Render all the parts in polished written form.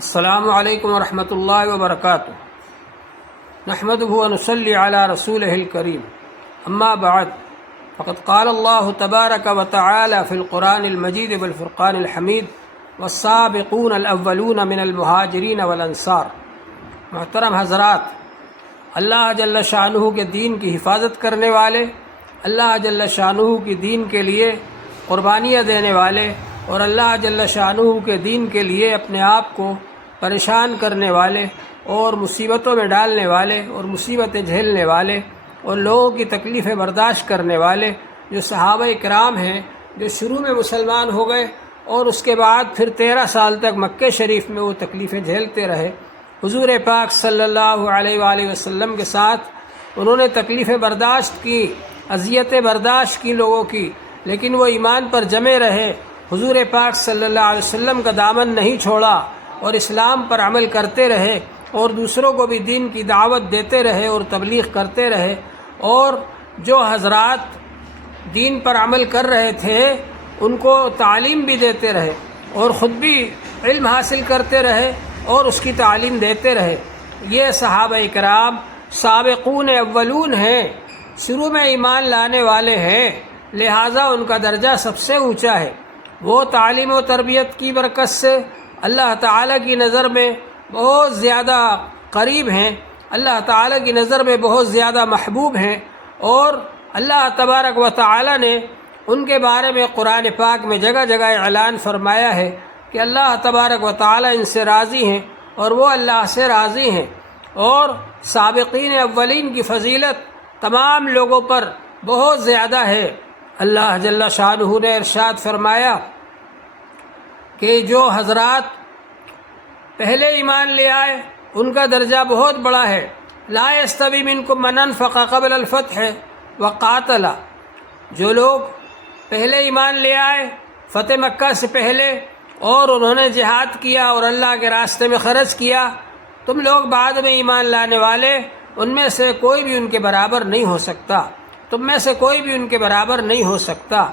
السلام علیکم ورحمۃ اللہ وبرکاتہ۔ نحمده ونصلی علی رسوله الکریم، اما بعد فقد قال اللہ تبارک وتعالی فی القرآن المجید والفرقان الحمید والسابقون الاولون من المہاجرین والانصار۔ محترم حضرات، اللہ جل شانہ کے دین کی حفاظت کرنے والے، اللہ جل شانہ کی دین کے لیے قربانیاں دینے والے اور اللہ جل شانہ کے دین کے لیے اپنے آپ کو پریشان کرنے والے اور مصیبتوں میں ڈالنے والے اور مصیبتیں جھیلنے والے اور لوگوں کی تکلیفیں برداشت کرنے والے جو صحابہ کرام ہیں، جو شروع میں مسلمان ہو گئے اور اس کے بعد پھر 13 سال تک مکہ شریف میں وہ تکلیفیں جھیلتے رہے، حضور پاک صلی اللہ علیہ وآلہ وسلم کے ساتھ انہوں نے تکلیفیں برداشت کی، اذیتیں برداشت کی لوگوں کی، لیکن وہ ایمان پر جمے رہے، حضور پاک صلی اللہ علیہ وسلم کا دامن نہیں چھوڑا اور اسلام پر عمل کرتے رہے اور دوسروں کو بھی دین کی دعوت دیتے رہے اور تبلیغ کرتے رہے، اور جو حضرات دین پر عمل کر رہے تھے ان کو تعلیم بھی دیتے رہے اور خود بھی علم حاصل کرتے رہے اور اس کی تعلیم دیتے رہے۔ یہ صحابہ کرام سابقون اولون ہیں، شروع میں ایمان لانے والے ہیں، لہٰذا ان کا درجہ سب سے اونچا ہے۔ وہ تعلیم و تربیت کی برکت سے اللہ تعالیٰ کی نظر میں بہت زیادہ قریب ہیں، اللہ تعالیٰ کی نظر میں بہت زیادہ محبوب ہیں، اور اللہ تبارک و تعالیٰ نے ان کے بارے میں قرآن پاک میں جگہ جگہ اعلان فرمایا ہے کہ اللہ تبارک و تعالیٰ ان سے راضی ہیں اور وہ اللہ سے راضی ہیں، اور سابقین اولین کی فضیلت تمام لوگوں پر بہت زیادہ ہے۔ اللہ جل شانہ نے ارشاد فرمایا کہ جو حضرات پہلے ایمان لے آئے ان کا درجہ بہت بڑا ہے۔ لا یستوی منکم من انفق قبل الفتح وقاتل، جو لوگ پہلے ایمان لے آئے فتح مکہ سے پہلے اور انہوں نے جہاد کیا اور اللہ کے راستے میں خرچ کیا، تم لوگ بعد میں ایمان لانے والے ان میں سے کوئی بھی ان کے برابر نہیں ہو سکتا، تم میں سے کوئی بھی ان کے برابر نہیں ہو سکتا۔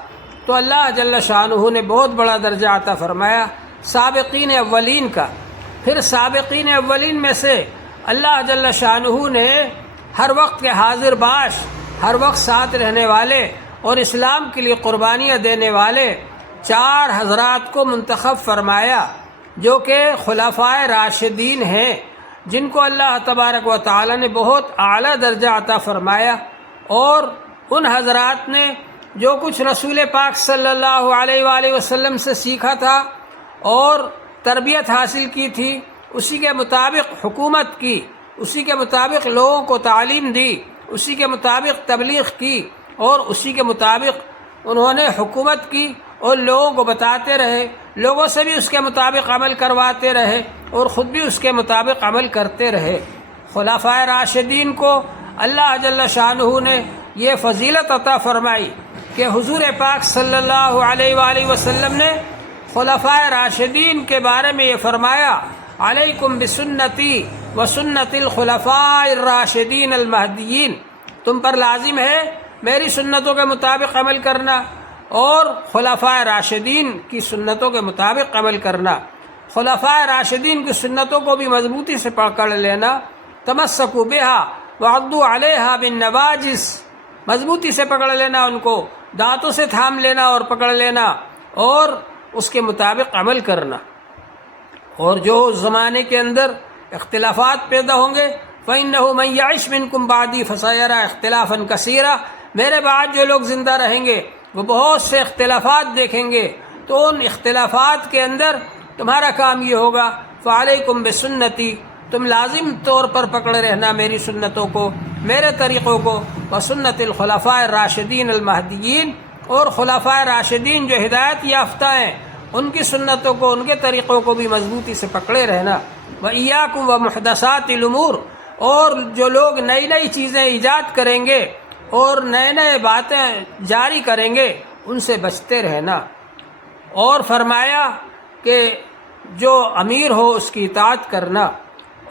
تو اللہ جل شانہ نے بہت بڑا درجہ عطا فرمایا سابقین اولین کا۔ پھر سابقین اولین میں سے اللہ جل شانہ نے ہر وقت کے حاضر باش، ہر وقت ساتھ رہنے والے اور اسلام کے لیے قربانیاں دینے والے 4 حضرات کو منتخب فرمایا، جو کہ خلفائے راشدین ہیں، جن کو اللہ تبارک و تعالی نے بہت اعلیٰ درجہ عطا فرمایا، اور ان حضرات نے جو کچھ رسول پاک صلی اللہ علیہ وآلہ وسلم سے سیکھا تھا اور تربیت حاصل کی تھی، اسی کے مطابق حکومت کی، اسی کے مطابق لوگوں کو تعلیم دی، اسی کے مطابق تبلیغ کی، اور اسی کے مطابق انہوں نے حکومت کی اور لوگوں کو بتاتے رہے، لوگوں سے بھی اس کے مطابق عمل کرواتے رہے اور خود بھی اس کے مطابق عمل کرتے رہے۔ خلفائے راشدین کو اللہ جل شانہ نے یہ فضیلت عطا فرمائی کہ حضور پاک صلی اللہ علیہ وآلہ وسلم نے خلفائے راشدین کے بارے میں یہ فرمایا، علیکم بسنتی وسنت الخلفاء الراشدین المہدیین، تم پر لازم ہے میری سنتوں کے مطابق عمل کرنا اور خلفائے راشدین کی سنتوں کے مطابق عمل کرنا۔ خلفائے راشدین کی سنتوں کو بھی مضبوطی سے پکڑ لینا، تمسکوا بہا وعضوا علیہا بالنواجذ، مضبوطی سے پکڑ لینا، ان کو دانتوں سے تھام لینا اور پکڑ لینا اور اس کے مطابق عمل کرنا۔ اور جو زمانے کے اندر اختلافات پیدا ہوں گے، فَإِنَّهُ مَن يَعِشْ مِنكُم بَعْدِي فَسَيَرَىٰ اخْتِلَافًا كَثِيرًا، میرے بعد جو لوگ زندہ رہیں گے وہ بہت سے اختلافات دیکھیں گے، تو ان اختلافات کے اندر تمہارا کام یہ ہوگا، فَعَلَيْكُمْ بِسُنَّتِي، تم لازم طور پر پکڑے رہنا میری سنتوں کو، میرے طریقوں کو، وسنت الخلفاء الراشدین المہدیین، اور خلفاء راشدین جو ہدایت یافتہ ہیں ان کی سنتوں کو، ان کے طریقوں کو بھی مضبوطی سے پکڑے رہنا۔ وَإِيَّاكُمْ وَمُحْدَثَاتِ الْأُمُورِ، اور جو لوگ نئی نئی چیزیں ایجاد کریں گے اور نئے نئے باتیں جاری کریں گے ان سے بچتے رہنا۔ اور فرمایا کہ جو امیر ہو اس کی اطاعت کرنا،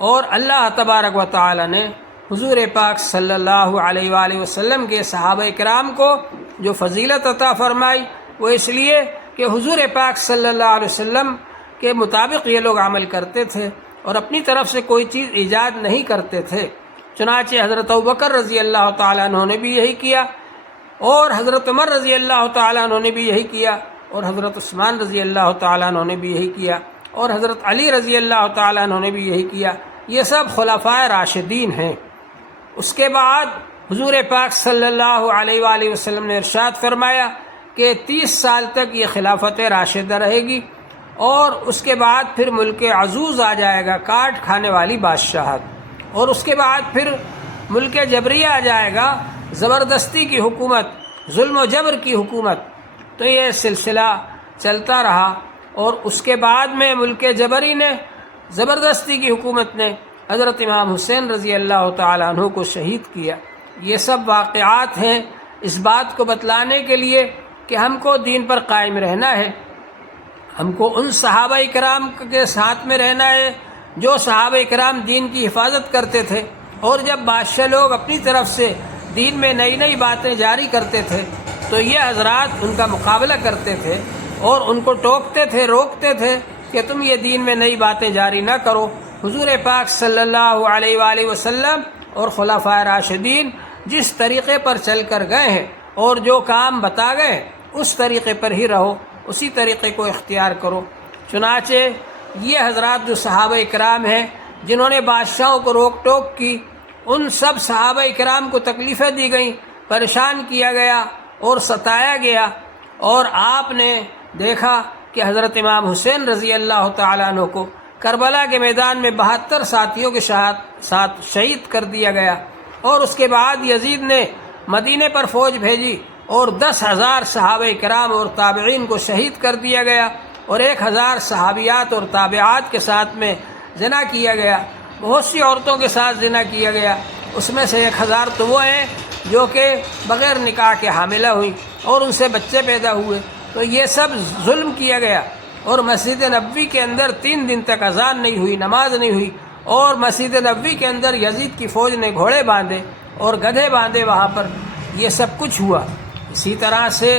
اور اللہ تبارک و تعالی نے حضور پاک صلی اللہ علیہ وآلہ وسلم کے صحابہ کرام کو جو فضیلت عطا فرمائی وہ اس لیے کہ حضور پاک صلی اللہ علیہ وسلم کے مطابق یہ لوگ عمل کرتے تھے اور اپنی طرف سے کوئی چیز ایجاد نہیں کرتے تھے۔ چنانچہ حضرت ابوبکر رضی اللہ تعالیٰ عنہ نے بھی یہی کیا، اور حضرت عمر رضی اللہ تعالیٰ عنہ نے بھی یہی کیا، اور حضرت عثمان رضی اللہ تعالیٰ عنہ نے بھی یہی کیا، اور حضرت علی رضی اللہ تعالیٰ عنہ نے بھی یہی کیا۔ یہ سب خلفائے راشدین ہیں۔ اس کے بعد حضور پاک صلی اللہ علیہ وآلہ وسلم نے ارشاد فرمایا کہ 30 سال تک یہ خلافت راشدہ رہے گی، اور اس کے بعد پھر ملک عزوز آ جائے گا، کاٹ کھانے والی بادشاہت، اور اس کے بعد پھر ملک جبریہ آ جائے گا، زبردستی کی حکومت، ظلم و جبر کی حکومت۔ تو یہ سلسلہ چلتا رہا، اور اس کے بعد میں ملک جبری نے، زبردستی کی حکومت نے حضرت امام حسین رضی اللہ تعالیٰ عنہ کو شہید کیا۔ یہ سب واقعات ہیں اس بات کو بتلانے کے لیے کہ ہم کو دین پر قائم رہنا ہے، ہم کو ان صحابہ کرام کے ساتھ میں رہنا ہے جو صحابہ کرام دین کی حفاظت کرتے تھے، اور جب بادشاہ لوگ اپنی طرف سے دین میں نئی نئی باتیں جاری کرتے تھے تو یہ حضرات ان کا مقابلہ کرتے تھے اور ان کو ٹوکتے تھے، روکتے تھے کہ تم یہ دین میں نئی باتیں جاری نہ کرو۔ حضور پاک صلی اللہ علیہ وآلہ وسلم اور خلفائے راشدین جس طریقے پر چل کر گئے ہیں اور جو کام بتا گئے اس طریقے پر ہی رہو، اسی طریقے کو اختیار کرو۔ چنانچہ یہ حضرات جو صحابہ کرام ہیں جنہوں نے بادشاہوں کو روک ٹوک کی، ان سب صحابہ کرام کو تکلیفیں دی گئیں، پریشان کیا گیا اور ستایا گیا، اور آپ نے دیکھا کہ حضرت امام حسین رضی اللہ تعالیٰ عنہ کو کربلا کے میدان میں 72 ساتھیوں کے ساتھ شہید کر دیا گیا، اور اس کے بعد یزید نے مدینے پر فوج بھیجی اور 10,000 صحابہ کرام اور تابعین کو شہید کر دیا گیا، اور 1,000 صحابیات اور تابعات کے ساتھ میں زنا کیا گیا، بہت سی عورتوں کے ساتھ زنا کیا گیا۔ اس میں سے 1,000 تو وہ ہیں جو کہ بغیر نکاح کے حاملہ ہوئیں اور ان سے بچے پیدا ہوئے۔ تو یہ سب ظلم کیا گیا، اور مسجد نبوی کے اندر 3 دن تک اذان نہیں ہوئی، نماز نہیں ہوئی، اور مسجد نبوی کے اندر یزید کی فوج نے گھوڑے باندھے اور گدھے باندھے وہاں پر، یہ سب کچھ ہوا۔ اسی طرح سے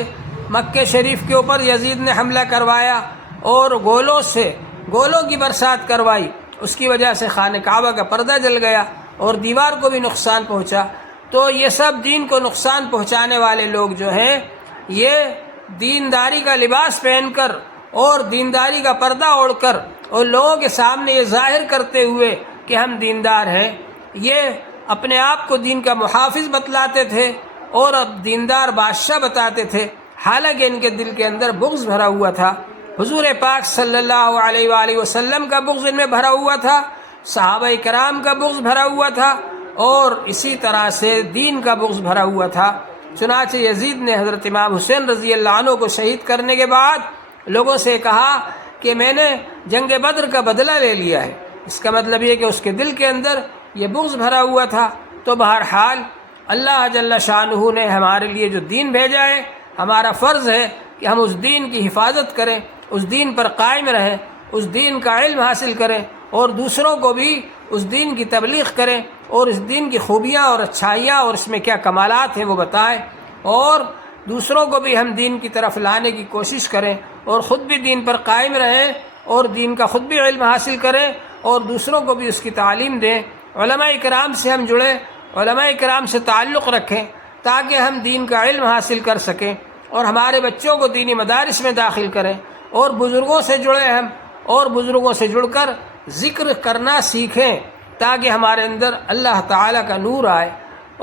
مکہ شریف کے اوپر یزید نے حملہ کروایا اور گولوں کی برسات کروائی، اس کی وجہ سے خانہ کعبہ کا پردہ جل گیا اور دیوار کو بھی نقصان پہنچا۔ تو یہ سب دین کو نقصان پہنچانے والے لوگ جو ہیں، یہ دینداری کا لباس پہن کر اور دینداری کا پردہ اوڑھ کر اور لوگوں کے سامنے یہ ظاہر کرتے ہوئے کہ ہم دیندار ہیں، یہ اپنے آپ کو دین کا محافظ بتلاتے تھے اور دیندار بادشاہ بتاتے تھے، حالانکہ ان کے دل کے اندر بغض بھرا ہوا تھا۔ حضور پاک صلی اللہ علیہ وآلہ وسلم کا بغض ان میں بھرا ہوا تھا، صحابہ کرام کا بغض بھرا ہوا تھا، اور اسی طرح سے دین کا بغض بھرا ہوا تھا۔ چنانچہ یزید نے حضرت امام حسین رضی اللہ عنہ کو شہید کرنے کے بعد لوگوں سے کہا کہ میں نے جنگ بدر کا بدلہ لے لیا ہے۔ اس کا مطلب یہ کہ اس کے دل کے اندر یہ بغض بھرا ہوا تھا۔ تو بہرحال اللہ جل شانہ نے ہمارے لیے جو دین بھیجا ہے، ہمارا فرض ہے کہ ہم اس دین کی حفاظت کریں، اس دین پر قائم رہیں، اس دین کا علم حاصل کریں، اور دوسروں کو بھی اس دین کی تبلیغ کریں، اور اس دین کی خوبیاں اور اچھائیاں اور اس میں کیا کمالات ہیں وہ بتائیں، اور دوسروں کو بھی ہم دین کی طرف لانے کی کوشش کریں، اور خود بھی دین پر قائم رہیں اور دین کا خود بھی علم حاصل کریں اور دوسروں کو بھی اس کی تعلیم دیں۔ علماء کرام سے ہم جڑیں، علماء کرام سے تعلق رکھیں تاکہ ہم دین کا علم حاصل کر سکیں، اور ہمارے بچوں کو دینی مدارس میں داخل کریں، اور بزرگوں سے جڑیں ہم، اور بزرگوں سے جڑ کر ذکر کرنا سیکھیں تاکہ ہمارے اندر اللہ تعالیٰ کا نور آئے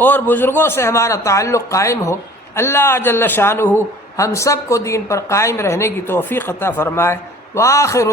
اور بزرگوں سے ہمارا تعلق قائم ہو۔ اللہ جل شانہ ہم سب کو دین پر قائم رہنے کی توفیق عطا فرمائے۔ وآخر